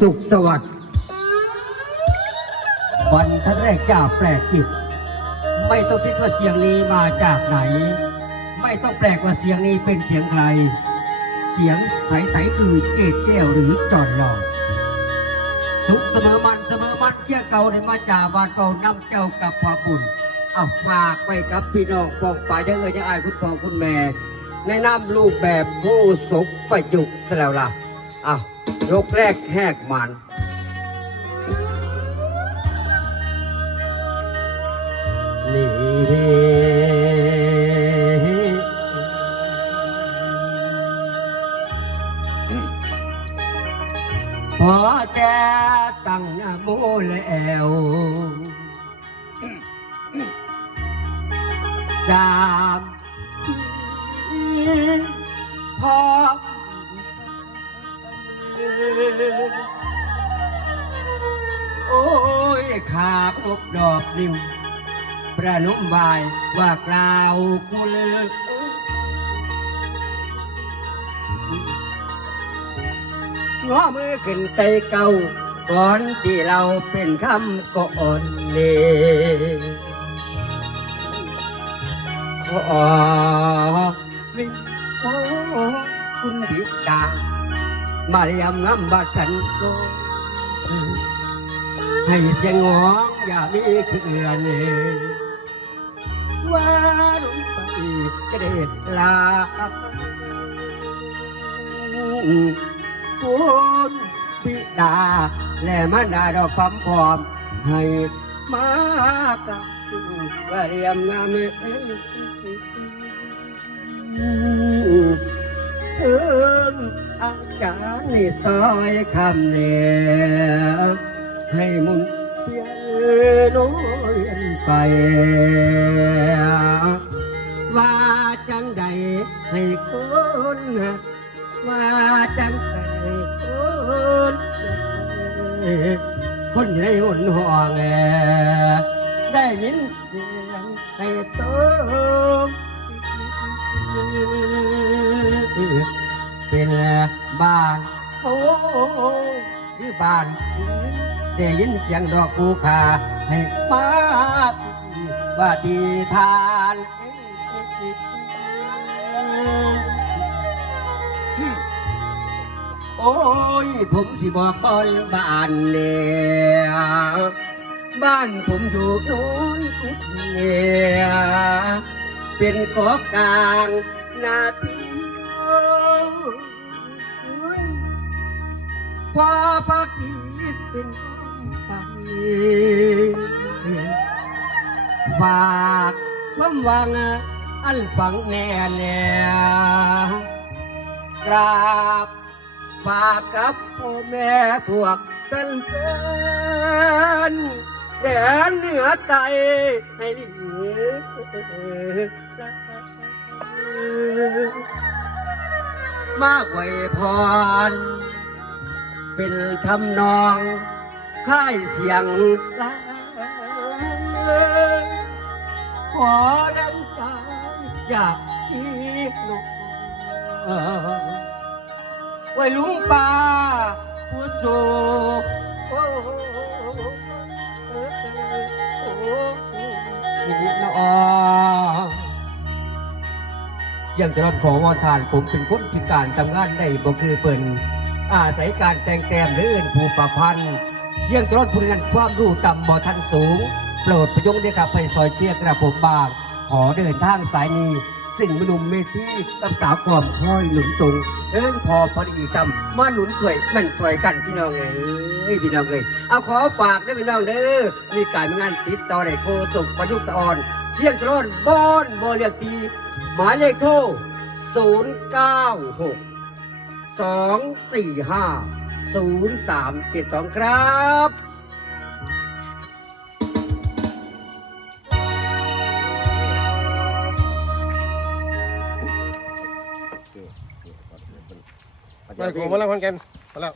สุขสวัสดิ์วันท่านแรกจ้าแปลกจิต ไม่ต้องคิดว่าเสียงนี้มาจากไหน ไม่ต้องแปลกว่าเสียงนี้เป็นเสียงใคร เสียงใสๆคือเกตแก้วหรือจอนหลอดสุขเสมอมันเสมอมันเชี่ยเก่าในมาจ่าวานเก่านำเจ้ากับพ่อบุญเอาฝากไปกับพี่น้องปองป่ายังเอ่ยยังอายคุณพ่อคุณแม่ในนามรูปแบบผู้สมประยุกต์แล้วล่ะอ้าว ยกแรกแหกมัน นี่พอแต่ตั้งน้าโมแล้วสามพอ โอ้ยขาครบดอกนิ้วประนุมบายว่ากล่าวคุณง้อมือขึ้นใจเก่าก่อนที่เราเป็นคำก่อนเนขอ มาเรียมงำบัดฉันโกให้เสียงงองอย่ามีเขื่อนว่าลงไปจะเด็ดลาคุณบิดา และมันดาดอกความพร้อมให้มากับว่าเรียมงามถึงอา จารย์นี่ซอยคำเนี่ยให้มุนเปียโนเรียไปว่าจังใดให้คนว่าจังใดคนคนอยู่หุ่นห่วงแอได้ยินเสียงให้ต้ม เป็นบ้านโอ้หรือบ้านได้ยินเสียงดอกกูขาให้มาว่าดีทานโอ้ย ผมสิบอกตอนบ้านเนี่ยบ้านผมอยู่โน้นกุดเนี่ยเป็นกาะกลางนาที พอพักดีเป็นคนฟังฝากความหวังอันฝังแน่แน่กราบฝากกับพ่อแม่พวกกันเป็นแดนเหนือใจให้เหลือมาไว้พร เป็นทำนองค่ายเสียงลาขอดังใจจากที่นกไว้ลุงป่าผู้สูบโอ้โหโอ้โหน้องเสียงตลอดขอวอนทานผมเป็นคนพิการทำงานได้บ่คือเปิ่น อาศัยการแต่งแต้มหรืออื่นผู้ประพันธ์เสียงตลอดผู้นั้นความรู้ต่ำบ่ทันสูง โปรดประยงด้วยกับไปซอยเชียกระผมบาง ขอเดินทางสายนี้ สิ่งมนุมเมที่กับสาวกล่อมคอยหนุนตรงเอิงพอพอดีจำมาหนุนถวยมันถวยกันพี่น้องเอ้ยพี่น้องเอ้ยเอาขอฝากด้วยพี่น้องเด้อมีการมีงานติดต่อได้โคสุกประยุกต์สะอนเชียงตรอนบอนบอเรียกตีหมายเลขโทร0 9 6 2 4 5 0 3 7 2 ครับไปกูมาแล้วคนแกันมาแล้ว